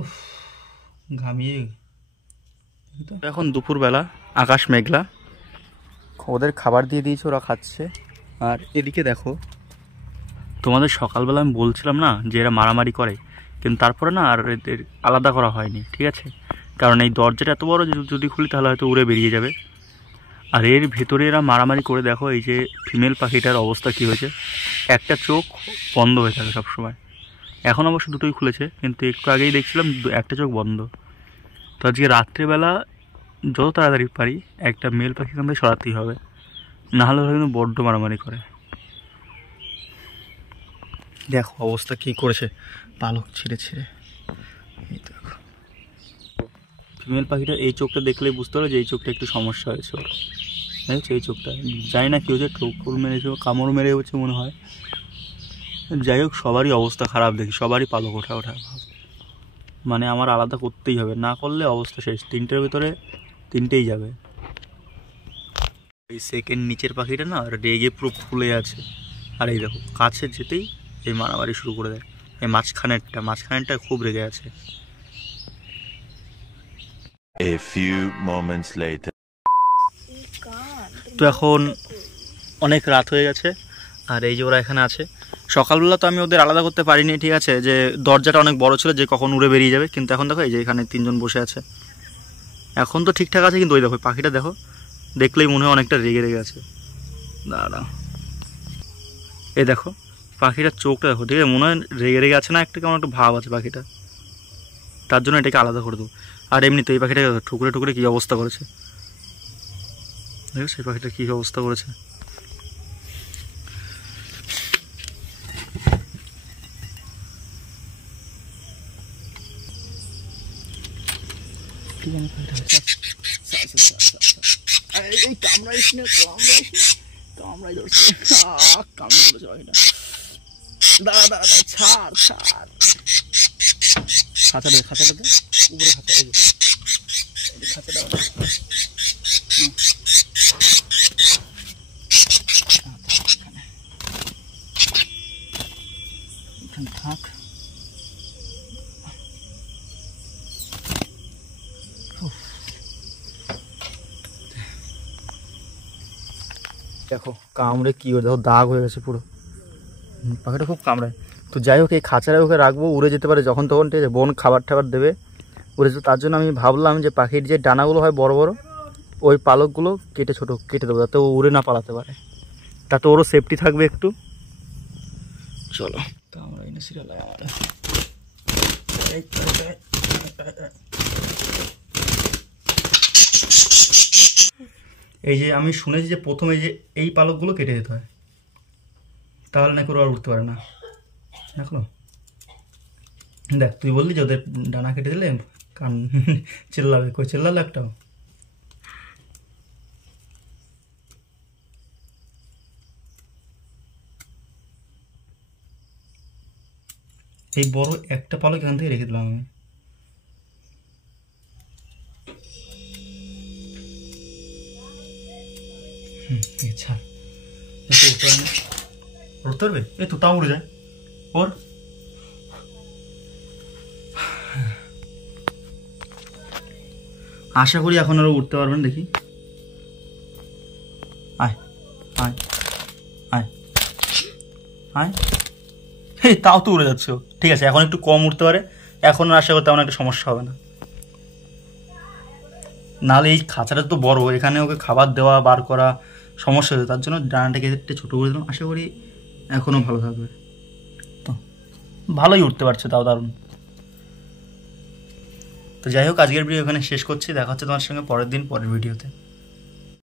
উফ, ঘামিয়ে এখন দুপুরবেলা, আকাশ মেঘলা, ওদের খাবার দিয়ে দিয়েছে, ওরা খাচ্ছে। আর এদিকে দেখো, তোমাদের সকালবেলা আমি বলছিলাম না যে এরা মারামারি করে, কিন্তু তারপরে না আর এদের আলাদা করা হয়নি, ঠিক আছে? কারণ এই দরজাটা এত বড় যে যদি খুলি তাহলে হয়তো উড়ে বেরিয়ে যাবে। আর এর ভেতরে এরা মারামারি করে, দেখো এই যে ফিমেল পাখিটার অবস্থা কী হয়েছে, একটা চোখ বন্ধ হয়ে থাকে সবসময়। এখন অবশ্য দুটোই খুলেছে, কিন্তু একটু আগেই দেখছিলাম একটা চোখ বন্ধ। তো আজকে রাত্রেবেলা যত তাড়াতাড়ি পারি একটা মেল পাখি এখান থেকে সরাতেই হবে, নাহলে ওরা কিন্তু বড্ড মারামারি করে। দেখো অবস্থা কী করেছে, পালক ছিঁড়ে ছিঁড়ে। এই দেখো ফিমেল পাখিটার এই চোখটা দেখলেই বুঝতে পারো যে এই চোখটা একটু সমস্যা হয়েছে ওর। দেখছো এই চোখটা, জানি না কী হয়েছে, ঠোকর মেরেছে, কামড় মেরে হচ্ছে মনে হয়। যাই হোক, সবারই অবস্থা খারাপ দেখি, সবারই পালক ওঠা ওঠা ভাব। মানে আমার আলাদা করতেই হবে, না করলে অবস্থা শেষ। তিনটের ভিতরে তিনটেই যাবে। এই সেকেন্ড নিচের পাখিটা না রেগে পুরো ফুলে আছে। আর এই দেখো কাছে যেতেই এই মারামারি শুরু করে দেয়। এই মাঝখানেরটা খুব রেগে আছে। A few moments later. তো এখন অনেক রাত হয়ে গেছে, আর এই যে ওরা এখানে আছে। সকালবেলা তো আমি ওদের আলাদা করতে পারিনি, ঠিক আছে, যে দরজাটা অনেক বড় ছিল যে কখন উড়ে বেরিয়ে যাবে। কিন্তু এখন দেখো এই যে এখানে তিনজন বসে আছে, এখন তো ঠিকঠাক আছে। কিন্তু ওই দেখো পাখিটা দেখো, দেখলেই মনে হয় অনেকটা রেগে রেগে আছে। দাঁড়া, এই দেখো পাখিটার চোখটা দেখো, ঠিক আছে, মনে হয় রেগে রেগে আছে না, একটা কেমন একটা ভাব আছে পাখিটা। তার জন্য এটাকে আলাদা করে দেবো। আর এমনি তো এই পাখিটাকে ঠুকরে ঠুকরে কী অবস্থা করেছে, দেখো সেই পাখিটা কী অবস্থা করেছে। এই কামড়াইস না, কামড়াই ধরছে, কামড়ে ধরেছে পাখিটা। দাঁড়া দাঁড়া দাঁড়া, ছাড় ছাড়, খাঁচাটা খাঁচাটা দে, উপরে খাঁচা, এই যে খাঁচাটা এখানে থাক। দেখো কামড়ে কী হয়ে, দেখো দাগ হয়ে গেছে পুরো, পাখিটা খুব কামড়ায়। তো যাই হোক, এই খাঁচায় ওকে রাখবো, উড়ে যেতে পারে যখন তখন, ঠিক আছে, বোন খাবার টাবার দেবে, উড়ে যেতে। তার জন্য আমি ভাবলাম যে পাখির যে ডানাগুলো হয় বড় বড়, ওই পালকগুলো কেটে দেবো, যাতে ও উড়ে না পালাতে পারে, তাতে ওরও সেফটি থাকবে একটু। চলো কামড়াই না সিরিয়াল আমার। এই যে আমি শুনেছি যে প্রথমে যে এই পালকগুলো কেটে দিতে হয়, তাহলে নাকি ওরা আর উঠতে পারে না। দেখলো, দেখ তুই বললি যে ওদের ডানা কেটে দিলে কান চিল্লাবে, কই চিল্লালো একটাও। এই বড় একটা পালক এখান থেকে রেখে দিলাম আমি। ছাড়, উঠতে পারবে, এই তো তাও উড়ে যায় ওর। আশা করি এখন আরো উঠতে পারবেন, দেখি। আয় আয় আয় আয়, এই তাও তো উড়ে যাচ্ছে। ঠিক আছে, এখন একটু কম উঠতে পারে, এখন আশা করি তেমন একটা সমস্যা হবে না। নাহলে এই খাঁচাটা তো বড়, এখানে ওকে খাবার দেওয়া বার করা সমস্যা হয়েছে, তার জন্য ডানাটাকে একটু ছোটো করে দিলাম। আশা করি এখনও ভালো থাকবে। তো ভালোই উঠতে পারছে, তাও দারুণ। তো যাই হোক, আজকের ভিডিও এখানে শেষ করছি, দেখা হচ্ছে তোমার সঙ্গে পরের দিন পরের ভিডিওতে।